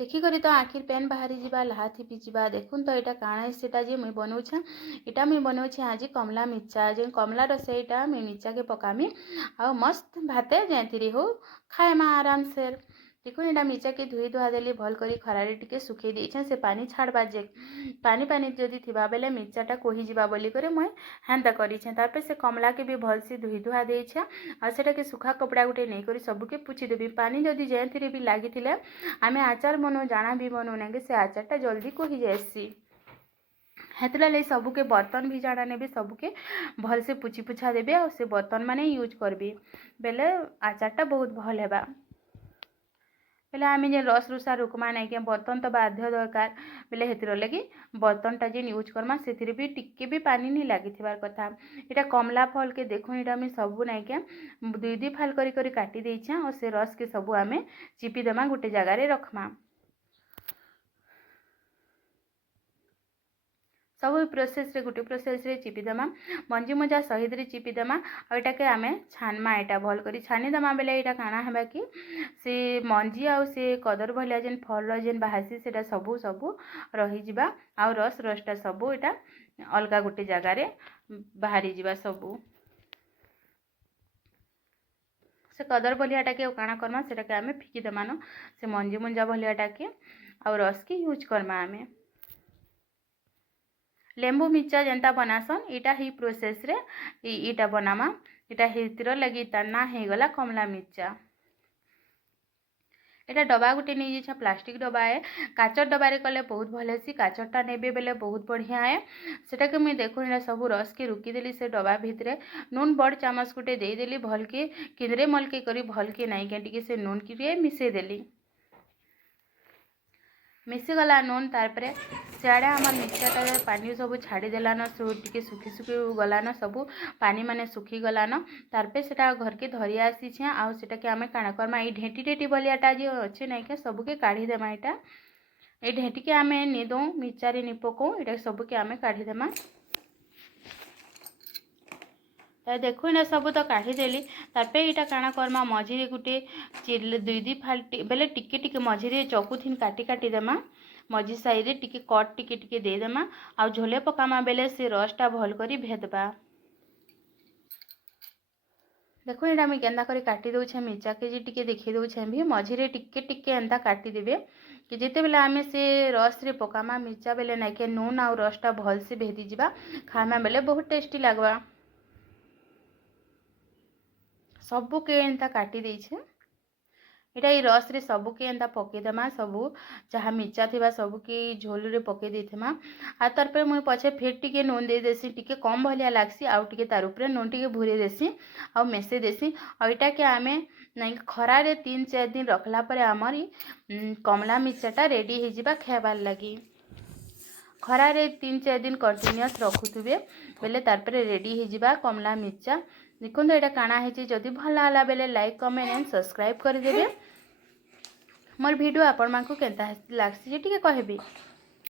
देखिक तो आखिर पेन बाहरी जावा लाहाथि भी जावा देखुन तो यहाँ काଣା सेटा जे मुई बनाऊछे इटा मुई बनाऊछे आज कमला मिर्चा जे कमला रस इटा मुई मिर्चा के पकामी आ मस्त भाते जेथिरे हो खाएमा आराम से देखो यहाँ मिर्चा के धुई धुआ देली भल करी खरारे टिके सुखे देछे से पानी छाड़बा जे पानी पानी जदि थिबा बेले मिर्चाटा कोही जिबा बोली करे मुई हेन्ता करिछे तापर से कमला के भी भल से धुई धुआ देछे आ सेटा के सुखा कपड़ा गुटे नहीं करी सबके पुछि देबी पानी जदि जेथिरे भी लागिथिले आमे आचार बनो जाना भी बनो नागे से आचारटा जल्दी कोही जाएसी हेतला ले सबके बर्तन भी जाना नेबे सबके भल से पुछि पुछा देबे और से बर्तन माने यूज करबी बेले आचारटा बहुत भल हेबा बेले आम जे रस रुसा रुकमा नहीं कि बर्तन तो बाध्य दरकार बेले हेतिर लगी बर्तनटा जेन यूज करमा से भी टिके भी पानी नहीं लगी कथा इटा कमला फल के देखो इटा आम सबू नहीं क्या दुई दुई फाल करी काटी देछे और से रस के सबू आम चिपीदेमा गोटे जगार रखमा सब प्रोसेस रे गोटे प्रोसेस रे चिपीदेमा मंजी मजा सहित रे चिपीदेमा और इटा के आम छानमा यहाँ भल कर छानीदेमा बेले यहाँ काଣା है कि से मंजी आउ से कदर भलिया जेन फल जेन बाहसी से सबू सबू रहीजा आउ रस रसटा सबू यहाँ अलग गोटे जगार बाहरी जावा सबू से कदर भलियाटा के काଣା करमा सेटा के आम फिकीदेमान से मंजी मुंजा भलियाटा के आउ रस के यूज करमा आम लेंबू मिर्चा जेनता बनासन इटा ही प्रोसेस रे इटा बनामा इटा हितिर लगी ना हो गला कमला मिर्चा एटा डबा गुटे नहीं जाइछा प्लास्टिक डबा है काचर डबा रे कले बहुत भल हेसी काचरटा नेबे बेले बहुत बढ़िया है सेटा के मुई देखो इना सब रस के रुकी देली से डबा भितरे नून बड़ चामच गुटे दे देली भल के किंदरे मलके करी भल के नहीं के टिके से नून की मिसे देली मिसीगला नून तार सियाड़े आम मिर्चाटा पानी सब छाड़देलान टे सुखी सुखी गलान सब पानी माने सुखी गलान तार से घर के धरी आसी आउ सेटा के आम काଣା करमा ये ढेटी ढेटी बलियाटा जो अच्छे नहीं क्या सबके काढ़ीदेमा यहाँ ये ढेटी के आम निदौ मिर्चारे नि पकौ ये सबके आम काढ़ीदेमा देखो ना सब तो काढ़ीदेली तार यहाँ काଣା करमा मझे गोटे दुई दुई फाल बेले टिके टिके मझे चकुथीन काटी काटी देमा मझी साइड टिके कट टिके टिके देदेमा आ झोले पकामा बेले से रसटा भल करी भेदबा देखो यहाँ मुझे केन्दा कर काटी दौछे मिर्चा के जी टिके देखी दौछे भी मझे टिके टिके एंता काटिदेवे कि जिते बेले आम से रस रे पकामा मिर्चा बेले नाई के नून आउ रसटा भल से भेदी जावा खामा बेले बहुत टेस्टी लगवा सबके एंता काटी देछे इटा ये रस रे सबके एंता पकईदेमा सबू जहाँ मिर्चा थी सबके झोल रे पकई देथमा आ तार पर मुई पछे फेर टिके नून दे देसी टिके कम भलिया लागसी आउ टिके तार ऊपर नून टिके भूरे देसी आउ मेसे देसी आ इटा के आमे नहीं खरा रे 3-4 दिन रखला पर आमर कमला मिर्चाटा रेडी हो जिबा खाइबार लगी खरा रे 3-4 दिन कंटिन्यूअस रखुथुबे बेले तार पर रेडी हो जिबा कमला मिर्चा देखो यहाँ काଣା है जदि भल लागला बेले लाइक कमेंट एंड सब्सक्राइब कर देबे मोर वीडियो आपण मानकु केनता लागसी जे टिके कहबे।